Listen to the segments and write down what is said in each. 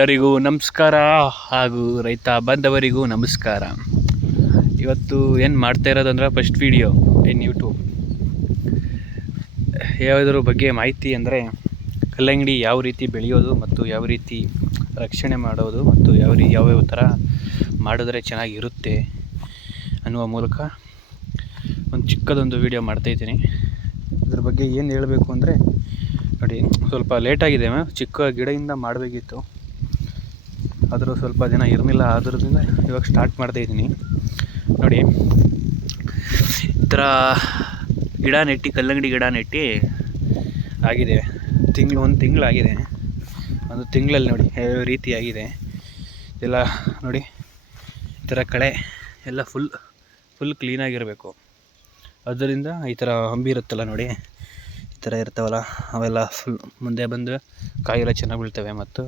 ಎಲ್ಲರಿಗೂ ನಮಸ್ಕಾರ ಹಾಗೂ ರೈತ ಬಂದವರಿಗೂ ನಮಸ್ಕಾರ. ಇವತ್ತು ಏನು ಮಾಡ್ತಾ ಇರೋದಂದ್ರೆ ಫಸ್ಟ್ ವಿಡಿಯೋ ಇನ್ ಯೂಟ್ಯೂಬ್ ಯಾವುದ್ರ ಬಗ್ಗೆ ಮಾಹಿತಿ ಅಂದರೆ ಕಲ್ಲಂಗಡಿ ಯಾವ ರೀತಿ ಬೆಳೆಯೋದು ಮತ್ತು ಯಾವ ರೀತಿ ರಕ್ಷಣೆ ಮಾಡೋದು ಮತ್ತು ಯಾವ ರೀ ಯಾವ್ಯಾವ ಥರ ಮಾಡಿದ್ರೆ ಚೆನ್ನಾಗಿರುತ್ತೆ ಅನ್ನುವ ಮೂಲಕ ಒಂದು ಚಿಕ್ಕದೊಂದು ವಿಡಿಯೋ ಮಾಡ್ತಾಯಿದ್ದೀನಿ ಇದ್ರ ಬಗ್ಗೆ ಏನು ಹೇಳಬೇಕು ಅಂದರೆ ನೋಡಿ, ಸ್ವಲ್ಪ ಲೇಟಾಗಿದೆ ಮ್ಯಾಮ್. ಚಿಕ್ಕ ಗಿಡದಿಂದ ಮಾಡಬೇಕಿತ್ತು. ಆದರೂ ಸ್ವಲ್ಪ ದಿನ ಇರಲಿಲ್ಲ ಆದ್ರಿಂದ ಇವಾಗ ಸ್ಟಾರ್ಟ್ ಮಾಡ್ತಾ ಇದ್ದೀನಿ. ನೋಡಿ, ಈ ಥರ ಗಿಡ ನೆಟ್ಟು, ಕಲ್ಲಂಗಡಿ ಗಿಡ ನೆಟ್ಟು ಆಗಿದೆ. ತಿಂಗಳು, ಒಂದು ತಿಂಗಳಾಗಿದೆ ಒಂದು ತಿಂಗಳಲ್ಲಿ ನೋಡಿ ಯಾವ ರೀತಿ ಆಗಿದೆ. ಎಲ್ಲ ನೋಡಿ, ಈ ಥರ ಕಳೆ ಎಲ್ಲ ಫುಲ್ ಫುಲ್ ಕ್ಲೀನಾಗಿರಬೇಕು ಅದರಿಂದ ಈ ಥರ ಹಂಬಿ ಇರುತ್ತಲ್ಲ ನೋಡಿ, ಈ ಥರ ಇರ್ತಾವಲ್ಲ, ಅವೆಲ್ಲ ಫುಲ್ ಮುಂದೆ ಬಂದು ಕಾಯಿಲ್ಲ ಚೆನ್ನಾಗಿ ಬೀಳ್ತವೆ ಮತ್ತು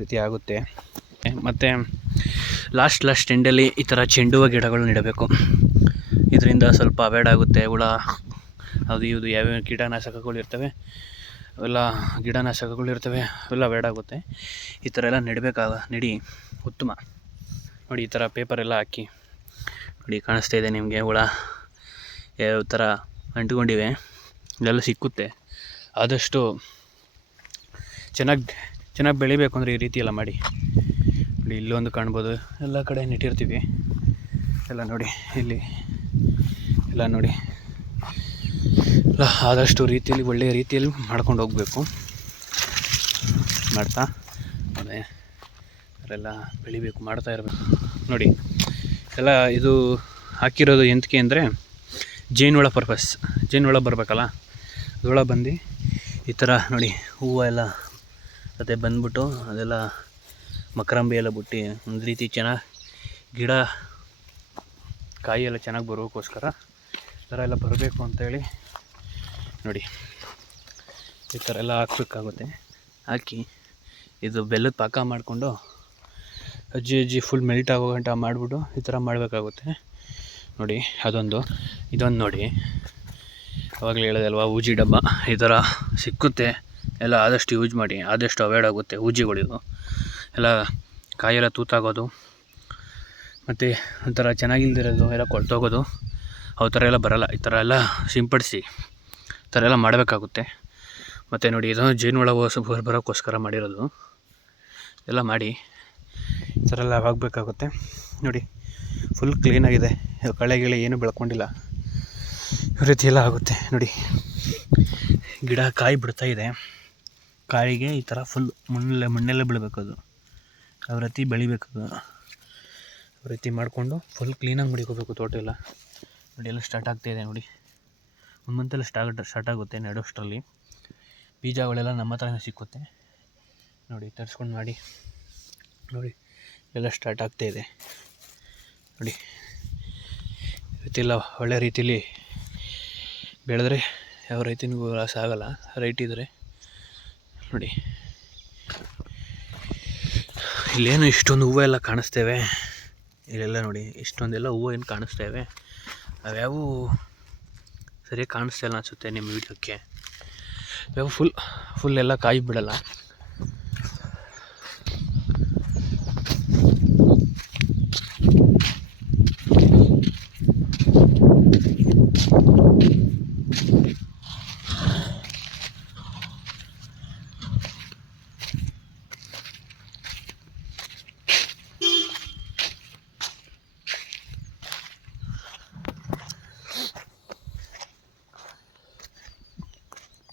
ರೀತಿ ಆಗುತ್ತೆ ಮತ್ತು ಲಾಸ್ಟ್ ಲಾಸ್ಟ್ ಎಂಡಲ್ಲಿ ಈ ಥರ ಚೆಂಡುವ ಗಿಡಗಳು ನೆಡಬೇಕು. ಇದರಿಂದ ಸ್ವಲ್ಪ ಅವಾಯ್ಡ್ ಆಗುತ್ತೆ, ಹುಳ, ಅದು ಇದು ಯಾವ್ಯಾವ ಕೀಟನಾಶಕಗಳು ಇರ್ತವೆ ಅವೆಲ್ಲ ಗಿಡನಾಶಕಗಳು ಇರ್ತವೆ ಅವೆಲ್ಲ ಅವಾಯ್ಡ್ ಆಗುತ್ತೆ. ಈ ಥರ ಎಲ್ಲ ನೆಡಬೇಕಾಗ ನೆಡಿ, ಉತ್ತಮ. ನೋಡಿ, ಈ ಥರ ಪೇಪರೆಲ್ಲ ಹಾಕಿ. ನೋಡಿ, ಕಾಣಿಸ್ತಾ ಇದೆ ನಿಮಗೆ ಹುಳ ಯಾವ ಥರ ಅಂಟ್ಕೊಂಡಿವೆ. ಇಲ್ಲೆಲ್ಲ ಸಿಕ್ಕುತ್ತೆ. ಆದಷ್ಟು ಚೆನ್ನಾಗಿ ಚೆನ್ನಾಗಿ ಬೆಳಿಬೇಕು ಅಂದರೆ ಈ ರೀತಿ ಎಲ್ಲ ಮಾಡಿ. ನೋಡಿ ಇಲ್ಲೊಂದು ಕಾಣ್ಬೋದು. ಎಲ್ಲ ಕಡೆ ನೆಟ್ಟಿರ್ತೀವಿ. ಎಲ್ಲ ನೋಡಿ, ಇಲ್ಲಿ ಎಲ್ಲ ನೋಡಿ. ಎಲ್ಲ ಆದಷ್ಟು ರೀತಿಯಲ್ಲಿ ಒಳ್ಳೆಯ ರೀತಿಯಲ್ಲಿ ಮಾಡ್ಕೊಂಡು ಹೋಗಬೇಕು. ಮಾಡ್ತಾ, ಅದೇ ಅವರೆಲ್ಲ ಬೆಳಿಬೇಕು, ಮಾಡ್ತಾ ಇರಬೇಕು. ನೋಡಿ, ಎಲ್ಲ ಇದು ಹಾಕಿರೋದು ಎಂತಕ್ಕೆ ಅಂದರೆ ಜೇನುಹುಳ ಪರ್ಪಸ್. ಜೇನುಹುಳ ಬರಬೇಕಲ್ಲ? ಅದೊಳ ಬಂದು ಈ ಥರ ನೋಡಿ, ಹೂವು ಎಲ್ಲ ಅದೇ ಬಂದ್ಬಿಟ್ಟು ಅದೆಲ್ಲ ಮಕರಂಬಿ ಎಲ್ಲ ಬಿಟ್ಟು, ಒಂದು ರೀತಿ ಚೆನ್ನಾಗಿ ಗಿಡ ಕಾಯಿ ಎಲ್ಲ ಚೆನ್ನಾಗಿ ಬರೋಕ್ಕೋಸ್ಕರ ಥರ ಎಲ್ಲ ಬರಬೇಕು ಅಂತೇಳಿ ನೋಡಿ, ಈ ಥರ ಎಲ್ಲ ಹಾಕ್ಬೇಕಾಗುತ್ತೆ. ಹಾಕಿ ಇದು ಬೆಲ್ಲದ ಪಾಕ ಮಾಡಿಕೊಂಡು ಅಜ್ಜಿ ಅಜ್ಜಿ ಫುಲ್ ಮೆಲ್ಟ್ ಆಗೋ ಗಂಟ ಮಾಡಿಬಿಟ್ಟು ಈ ಥರ ಮಾಡಬೇಕಾಗುತ್ತೆ. ನೋಡಿ, ಅದೊಂದು, ಇದೊಂದು ನೋಡಿ. ಅವಾಗಲೇ ಹೇಳೋದಲ್ವ ಊಜಿ ಡಬ್ಬ, ಈ ಥರ ಸಿಕ್ಕುತ್ತೆ. ಎಲ್ಲ ಆದಷ್ಟು ಯೂಸ್ ಮಾಡಿ, ಆದಷ್ಟು ಅವಾಯ್ಡ್ ಆಗುತ್ತೆ ಊಜಿಗಳಿಗೂ ಎಲ್ಲ ಕಾಯೆಲ್ಲ ತೂತಾಗೋದು, ಮತ್ತು ಒಂಥರ ಚೆನ್ನಾಗಿಲ್ದಿರೋದು ಎಲ್ಲ ಕೊಳ್ತೋಗೋದು. ಅವು ಥರ ಎಲ್ಲ ಬರೋಲ್ಲ, ಈ ಥರ ಎಲ್ಲ ಸಿಂಪಡಿಸಿ, ಈ ಥರ ಎಲ್ಲ ಮಾಡಬೇಕಾಗುತ್ತೆ. ಮತ್ತು ನೋಡಿ, ಇದು ಜೇನುಹುಳ ಹೊಸ ಬರೋಕ್ಕೋಸ್ಕರ ಮಾಡಿರೋದು. ಎಲ್ಲ ಮಾಡಿ, ಈ ಥರ ಎಲ್ಲ ಆಗಬೇಕಾಗುತ್ತೆ ನೋಡಿ ಫುಲ್ ಕ್ಲೀನಾಗಿದೆ ಕಳೆ ಗಿಳೆ ಏನೂ ಬೆಳ್ಕೊಂಡಿಲ್ಲ. ಈ ರೀತಿ ಎಲ್ಲ ಆಗುತ್ತೆ. ನೋಡಿ. ಗಿಡ ಕಾಯಿ ಬಿಡ್ತಾ ಇದೆ. ಕಾಯಿಗೆ ಈ ಥರ ಫುಲ್ ಮಣ್ಣಲ್ಲೇ ಮಣ್ಣಲ್ಲೇ ಬೀಳಬೇಕು ಅದು. ಬೆಳಿಬೇಕು ಬೆಳಿಬೇಕದು ಯಾವ ರೀತಿ ಮಾಡಿಕೊಂಡು ಫುಲ್ ಕ್ಲೀನಾಗಿ ಮಡಿಕೋಬೇಕು ತೋಟ ಎಲ್ಲ. ನೋಡಿ ಎಲ್ಲ ಸ್ಟಾರ್ಟ್ ಆಗ್ತಾಯಿದೆ ನೋಡಿ. ಒಂದು ಮಂತಲ್ಲಿ ಸ್ಟಾರ್ಟ್ ಸ್ಟಾರ್ಟ್ ಆಗುತ್ತೆ ನೆಡೋಷ್ಟರಲ್ಲಿ ಬೀಜಗಳೆಲ್ಲ ನಮ್ಮ ಹತ್ರನೇ ಸಿಕ್ಕುತ್ತೆ. ನೋಡಿ, ತರಿಸ್ಕೊಂಡು ಮಾಡಿ. ನೋಡಿ, ಎಲ್ಲ ಸ್ಟಾರ್ಟ್ ಆಗ್ತಾ ಇದೆ. ನೋಡಿ ಈ ರೀತಿ ಎಲ್ಲ ಒಳ್ಳೆ ರೀತಿಲಿ ಬೆಳೆದ್ರೆ ಯಾವ ರೈತನಿಗೂ ಲಾಸ್ ಆಗೋಲ್ಲ. ರೈಟ್ ಇದ್ದರೆ ನೋಡಿ. ಇಲ್ಲೇನು ಇಷ್ಟೊಂದು ಹೂವು ಎಲ್ಲ ಕಾಣಿಸ್ತೇವೆ. ಇಲ್ಲೆಲ್ಲ ನೋಡಿ, ಇಷ್ಟೊಂದೆಲ್ಲ ಹೂವು ಏನು ಕಾಣಿಸ್ತೇವೆ ಅವ್ಯಾವು ಸರಿಯಾಗಿ ಕಾಣಿಸ್ತಾ ಇಲ್ಲ ಅನಿಸುತ್ತೆ ನಿಮ್ಮ ವೀಡಿಯೋಕ್ಕೆ. ಯಾವ ಫುಲ್ ಫುಲ್ ಎಲ್ಲ ಕಾಯಿ ಬಿಡಲ್ಲ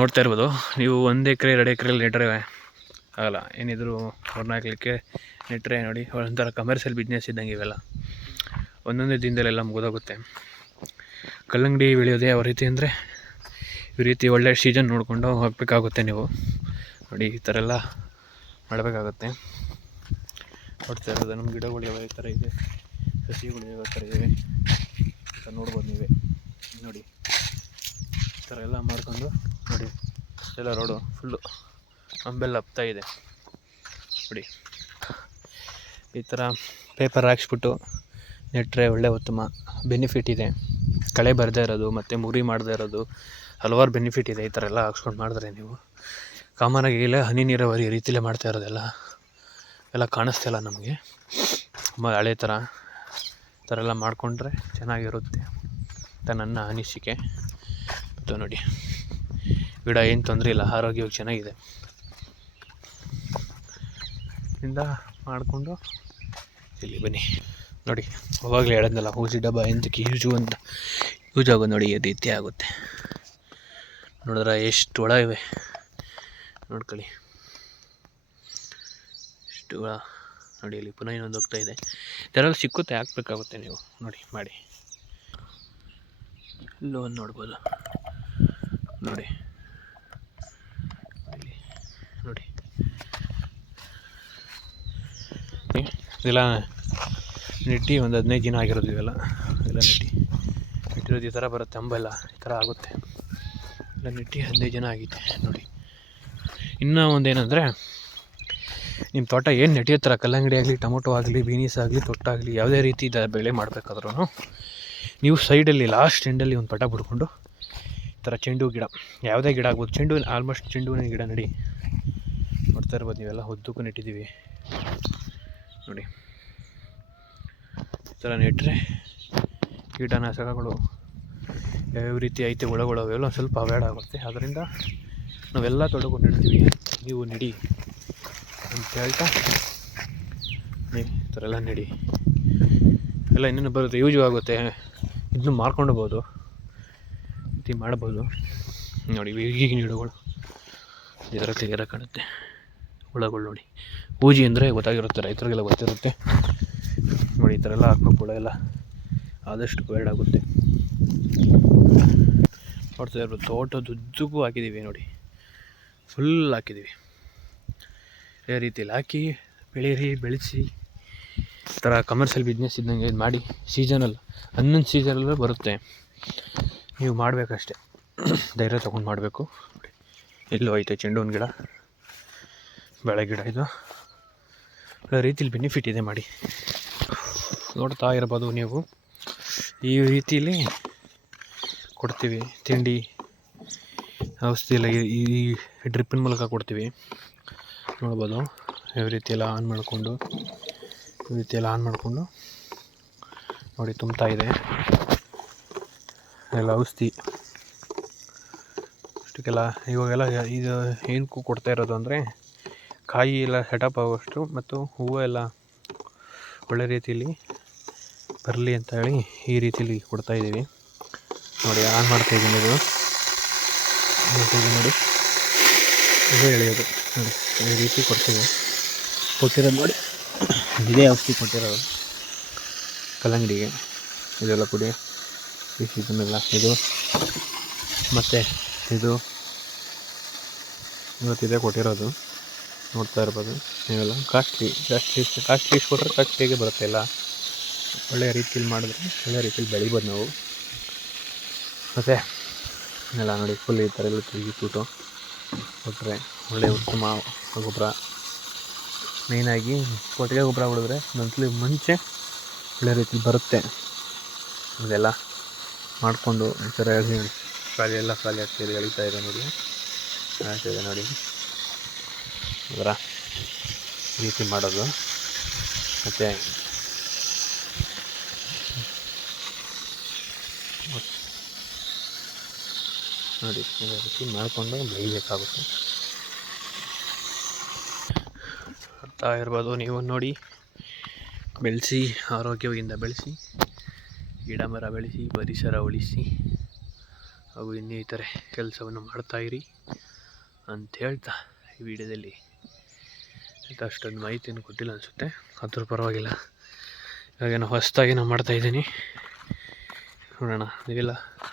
ನೋಡ್ತಾ ಇರ್ಬೋದು. ನೀವು ಒಂದು ಎಕರೆ, ಎರಡು ಎಕರೆಯಲ್ಲಿ ನೆಟ್ಟರೆ ಆಗಲ್ಲ. ಏನಿದ್ರು ಎಕರೆ ನೆಟ್ಟರೆ ನೋಡಿ, ಒಂಥರ ಕಮರ್ಷಿಯಲ್ ಬಿಸ್ನೆಸ್ ಇದ್ದಂಗೆ ಇವೆಲ್ಲ. ಒಂದೊಂದೇ ದಿನದಲ್ಲೆಲ್ಲ ಮುಗಿದೋಗುತ್ತೆ. ಕಲ್ಲಂಗಡಿ ಬೆಳೆಯೋದು ಯಾವ ರೀತಿ ಅಂದರೆ, ಈ ರೀತಿ ಒಳ್ಳೆಯ ಸೀಸನ್ ನೋಡಿಕೊಂಡು ಹೋಗಬೇಕಾಗುತ್ತೆ ನೀವು. ನೋಡಿ, ಈ ಥರ ಎಲ್ಲ ಮಾಡಬೇಕಾಗುತ್ತೆ. ನೋಡ್ತಾ ಇರೋದು ನಮ್ಮ ಗಿಡಗಳು ಯಾವ ಥರ ಇದೆ, ಸಸಿಗಳು ಯಾವ ಥರ ಇದೆ ಅಂತ ನೋಡ್ಬೋದು ನೀವೇ. ನೋಡಿ. ಥರ ಎಲ್ಲ ಮಾಡ್ಕೊಂಡು ನೋಡಿ. ಎಲ್ಲ ರೋಡು ಫುಲ್ಲು ಅಂಬೆಲ್ಲ ಹಬ್ತಾ ಇದೆ. ನೋಡಿ. ಈ ಥರ ಪೇಪರ್ ಹಾಕ್ಸ್ಬಿಟ್ಟು ನೆಟ್ಟರೆ ಒಳ್ಳೆ ಉತ್ತಮ ಬೆನಿಫಿಟ್ ಇದೆ. ಕಳೆ ಬರದೇ ಇರೋದು, ಮತ್ತು ಮುರಿ ಮಾಡದೇ ಇರೋದು, ಹಲವಾರು ಬೆನಿಫಿಟ್ ಇದೆ ಈ ಥರ ಎಲ್ಲ ಹಾಕ್ಸ್ಕೊಂಡು ಮಾಡಿದ್ರೆ ನೀವು. ಕಾಮನಾಗಿ ಇಲ್ಲ ಹನಿ ನೀರಾವರಿ ರೀತಿಲೇ ಮಾಡ್ತಾ ಇರೋದೆಲ್ಲ, ಎಲ್ಲ ಕಾಣಿಸ್ತಿಲ್ಲ ನಮಗೆ. ಹಳೆ ಥರ ಈ ಥರ ಎಲ್ಲ ಮಾಡಿಕೊಂಡ್ರೆ ಚೆನ್ನಾಗಿರುತ್ತೆ ಅಂತ ನನ್ನ ಅನಿಸಿಕೆ. ನೋಡಿ. ಗಿಡ ಏನು ತೊಂದರೆ ಇಲ್ಲ ಆರೋಗ್ಯವಾಗಿ ಚೆನ್ನಾಗಿದೆ. ಇಂದ ಮಾಡಿಕೊಂಡು ಇಲ್ಲಿ ಬನ್ನಿ. ನೋಡಿ ಅವಾಗಲೇ ಹೇಳೋದಲ್ಲ ಹೂಜಿ ಡಬ್ಬ ಎಂದಕ್ಕೆ ಯೂಜು ಅಂತ. ಯೂಸ್ ಆಗೋದು ನೋಡಿ ಈ ರೀತಿ ಆಗುತ್ತೆ. ನೋಡಿದ್ರೆ ಎಷ್ಟು ಒಳ ಇವೆ. ನೋಡ್ಕೊಳ್ಳಿ. ಎಷ್ಟು ಒಳ ನೋಡಿ ಇಲ್ಲಿ ಪುನಃ ಇನ್ನೊಂದು ಹೋಗ್ತಾ ಇದೆ. ಜನರಲ್ಲಿ ಸಿಕ್ಕುತ್ತೆ ಹಾಕ್ಬೇಕಾಗುತ್ತೆ ನೀವು. ನೋಡಿ ಮಾಡಿ. ಇಲ್ಲೂ ಒಂದು ನೋಡ್ಬೋದು. ನೋಡಿ. ನೋಡಿ. ಇಲ್ಲ ಇದೆಲ್ಲ ನೆಟ್ಟಿ ಒಂದು ಹದಿನೈದು ದಿನ ಆಗಿರೋದು ಇವೆಲ್ಲ. ಇದೆಲ್ಲ ನೆಟ್ಟಿ. ನೆಟ್ಟಿರೋದು ಈ ಥರ ಬರುತ್ತೆ ಅಂಬೆಲ್ಲ ಈ ಥರ ಆಗುತ್ತೆ. ಎಲ್ಲ ನೆಟ್ಟಿ ಹದಿನೈದು ದಿನ ಆಗಿದೆ ನೋಡಿ. ಇನ್ನೂ ಒಂದೇನೆಂದರೆ ನಿಮ್ಮ ತೋಟ ಏನು ನೆಟ್ಟಿರ್ತಾರೆ ಕಲ್ಲಂಗಡಿ ಆಗಲಿ ಟೊಮೊಟೊ ಆಗಲಿ ಬೀನೀಸ್ ಆಗಲಿ ತೊಟ್ಟಾಗಲಿ ಯಾವುದೇ ರೀತಿ ಬೆಳೆ ಮಾಡಬೇಕಾದ್ರೂ ನೀವು ಸೈಡಲ್ಲಿ ಲಾಸ್ಟ್ ಎಂಡಲ್ಲಿ ಒಂದು ಪಟ ಬಿಡ್ಕೊಂಡು ಈ ಥರ ಚೆಂಡು ಗಿಡ, ಯಾವುದೇ ಗಿಡ ಆಗ್ಬೋದು. ಚೆಂಡು ಆಲ್ಮೋಸ್ಟ್ ಚೆಂಡು ಹೂವಿನ ಗಿಡ ನಡಿ. ನೋಡ್ತಾ ಇರ್ಬೋದು ನೀವೆಲ್ಲ ಉದ್ದಕ್ಕೂ ನೆಟ್ಟಿದ್ದೀವಿ. ನೋಡಿ. ಈ ಥರ ನೆಟ್ಟರೆ ಕೀಟನಾಶಕಗಳು ಯಾವ್ಯಾವ ರೀತಿ ಐತೆ, ಹುಳಗಳು ಅವೆಲ್ಲ ಸ್ವಲ್ಪ ಅವಾಯ್ಡ್ ಆಗುತ್ತೆ. ಅದರಿಂದ ನಾವೆಲ್ಲ ತೊಡಗೊಂಡು ನೆಡ್ತೀವಿ. ನೀವು ನಡಿ ಅಂತ ಹೇಳ್ತಾ ಈ ಥರ ಎಲ್ಲ ನಡಿ. ಎಲ್ಲ ಇನ್ನೇನು ಬರುತ್ತೆ? ಯೂಜು ಆಗುತ್ತೆ. ಇದನ್ನು ಮಾರ್ಕೊಂಡೋಗ್ಬೋದು ರೀತಿ ಮಾಡ್ಬೋದು. ನೋಡಿ ಈಗಿನ ಗಿಡಗಳು. ಈ ಥರ ಕಾಣುತ್ತೆ. ಹುಳಗಳು ನೋಡಿ. ಪೂಜೆ ಅಂದರೆ ಗೊತ್ತಾಗಿರುತ್ತೆ, ರೈತರಿಗೆಲ್ಲ ಗೊತ್ತಿರುತ್ತೆ. ನೋಡಿ, ಈ ಥರ ಎಲ್ಲ ಹಾಕ್ಬೇಕು ಹುಳ ಎಲ್ಲ. ಆದಷ್ಟು ಬೇಡಾಗುತ್ತೆ ನೋಡ್ತಾ ತೋಟದ ಉದ್ದಕ್ಕೂ ಹಾಕಿದ್ದೀವಿ ನೋಡಿ. ಫುಲ್ ಹಾಕಿದ್ದೀವಿ ಇದೇ ರೀತಿಯಲ್ಲಿ ಹಾಕಿ ಬೆಳೀರಿ, ಬೆಳೆಸಿ, ಈ ಥರ ಕಮರ್ಷಿಯಲ್ ಬಿಸ್ನೆಸ್ ಇದ್ದಂಗೆ ಇದು ಮಾಡಿ ಸೀಸನಲ್ ಹನ್ನೊಂದು ಸೀಸನಲ್ಲೂ ಬರುತ್ತೆ. ನೀವು ಮಾಡಬೇಕಷ್ಟೆ. ಧೈರ್ಯ ತೊಗೊಂಡು ಮಾಡಬೇಕು. ಇಲ್ಲೂ ಐತೆ ಚೆಂಡು ಹೂವಿನ ಗಿಡ. ಬೆಳೆ ಗಿಡ ಇದು. ಒಳ್ಳೆ ರೀತಿಲಿ ಬೆನಿಫಿಟ್ ಇದೆ ಮಾಡಿ. ನೋಡ್ತಾ ಇರ್ಬೋದು ನೀವು. ಈ ರೀತಿಯಲ್ಲಿ ಕೊಡ್ತೀವಿ ತಿಂಡಿ, ಔಷಧಿ ಎಲ್ಲ ಈ- ಈ ಡ್ರಿಪ್ಪಿನ ಮೂಲಕ ಕೊಡ್ತೀವಿ. ನೋಡ್ಬೋದು. ಯಾವ ರೀತಿ ಆನ್ ಮಾಡಿಕೊಂಡು, ಈ ರೀತಿ ಆನ್ ಮಾಡಿಕೊಂಡು ನೋಡಿ ತುಂಬ್ತಾ ಇದೆ. ಎಲ್ಲ ಔಷಧಿ. ಅಷ್ಟಕ್ಕೆಲ್ಲ ಇವಾಗೆಲ್ಲ ಇದು ಏನಕ್ಕೂ ಕೊಡ್ತಾ ಇರೋದು ಅಂದರೆ ಕಾಯಿ ಎಲ್ಲ ಸೆಟಪ್ ಆಗುವಷ್ಟು ಮತ್ತು ಹೂವು ಎಲ್ಲ ಒಳ್ಳೆ ರೀತಿಯಲ್ಲಿ ಬರಲಿ ಅಂತ ಹೇಳಿ ಈ ರೀತಿಯಲ್ಲಿ ಕೊಡ್ತಾ ಇದ್ದೀವಿ. ನೋಡಿ, ಆನ್ ಮಾಡ್ತಾ ಇದ್ದೀನಿ ಇದು. ನೋಡಿ. ಇದು ಎಳೆಯೋದು. ನೋಡಿ, ಈ ರೀತಿ ಕೊಡ್ತೀವಿ. ಕೊಟ್ಟಿರೋದು ನೋಡಿ. ಇದೇ ಔಷಧಿ ಕೊಟ್ಟಿರೋದು. ಕಲ್ಲಂಗಡಿಗೆ. ಇದೆಲ್ಲ ಕುಡಿ. ಬಿಸಿ ಇದನ್ನೆಲ್ಲ ಇದು ಮತ್ತು ಇದು ಇವತ್ತಿದೆ ಕೊಟ್ಟಿರೋದು. ನೋಡ್ತಾ ಇರ್ಬೋದು. ನೀವೆಲ್ಲ ಕಾಸ್ಟ್ಲಿ ಜಾಸ್ತಿ ಕಾಸ್ಟ್ಲಿ ಇಷ್ಟು ಕೊಟ್ಟರೆ ಕಾಸ್ಟ್ಲಿಗೆ ಬರುತ್ತೆ ಎಲ್ಲ. ಒಳ್ಳೆಯ ರೀತಿಯಲ್ಲಿ ಮಾಡಿದ್ರೆ ಒಳ್ಳೆಯ ರೀತಿಯಲ್ಲಿ ಬೆಳಿಬೋದು ನಾವು. ಮತ್ತು ಇನ್ನೆಲ್ಲ ನೋಡಿ ಫುಲ್ ಈ ಥರ ಎಲ್ಲ ತಿರುಗಿಸ್ಬಿಟ್ಟು ಕೊಟ್ಟರೆ ಒಳ್ಳೆಯ ಉತ್ತಮ ಗೊಬ್ಬರ. ಮೇಯ್ನಾಗಿ ಕೊಟ್ಟಿಗೆ ಗೊಬ್ಬರ ಹೊಡೆದ್ರೆ ಮಂತ್ಲಿ ಮುಂಚೆ ಒಳ್ಳೆ ರೀತಿಲಿ ಬರುತ್ತೆ. ಅದೆಲ್ಲ. ಮಾಡಿಕೊಂಡು ಈ ಥರ ಖಾಲಿ ಎಲ್ಲ ಖಾಲಿ ಆಗ್ತಾಯಿದೆ ಎಳಿತಾ ಇದೆ ನೋಡಿ. ಆಗ್ತಾಯಿದೆ ನೋಡಿ. ಅದರ ರೀತಿ ಮಾಡೋದು. ಮತ್ತು ನೋಡಿ ರೀತಿ ಮಾಡಿಕೊಂಡು ಬೆಳಿಬೇಕಾಗುತ್ತೆ ಅರ್ಥ ಇರ್ಬೋದು ನೀವು ನೋಡಿ. ಬೆಳೆಸಿ, ಆರೋಗ್ಯವಾಗಿಂದ ಬೆಳೆಸಿ. ಗಿಡ ಮರ ಬೆಳೆಸಿ, ಪರಿಸರ ಉಳಿಸಿ ಹಾಗೂ ಇನ್ನಿತರೆ ಕೆಲಸವನ್ನು ಇರಿ ಅಂತ ಹೇಳ್ತಾ ಈ ವಿಡಿಯೋದಲ್ಲಿ. ಅಂತ ಅಷ್ಟೊಂದು ಮಾಹಿತಿಯನ್ನು ಕೊಟ್ಟಿಲ್ಲ ಅನಿಸುತ್ತೆ. ಆದರೂ ಪರವಾಗಿಲ್ಲ. ಇವಾಗ ನಾನು ಹೊಸದಾಗಿ ನಾನು ಮಾಡ್ತಾಯಿದ್ದೀನಿ ನೋಡೋಣ. ನೀವೆಲ್ಲ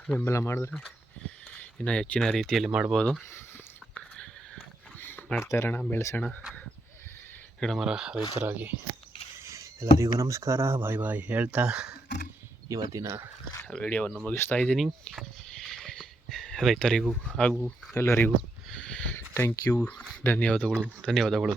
ಬೆಂಬಲ ಮಾಡಿದ್ರೆ ಇನ್ನೂ ಹೆಚ್ಚಿನ ರೀತಿಯಲ್ಲಿ ಮಾಡ್ಬೋದು. ಮಾಡ್ತಾ ಇರೋಣ, ಬೆಳೆಸೋಣ. ಗಿಡ ಮರ ರೈತರಾಗಿ ಎಲ್ಲರಿಗೂ ನಮಸ್ಕಾರ. ಬಾಯ್ ಬಾಯ್ ಹೇಳ್ತಾ. ಇವತ್ತಿನ ವಿಡಿಯೋವನ್ನು ಮುಗಿಸ್ತಾ ಇದ್ದೀನಿ. ರೈತರಿಗೂ ಹಾಗೂ ಎಲ್ಲರಿಗೂ ಥ್ಯಾಂಕ್ ಯು ಧನ್ಯವಾದಗಳು ಧನ್ಯವಾದಗಳು.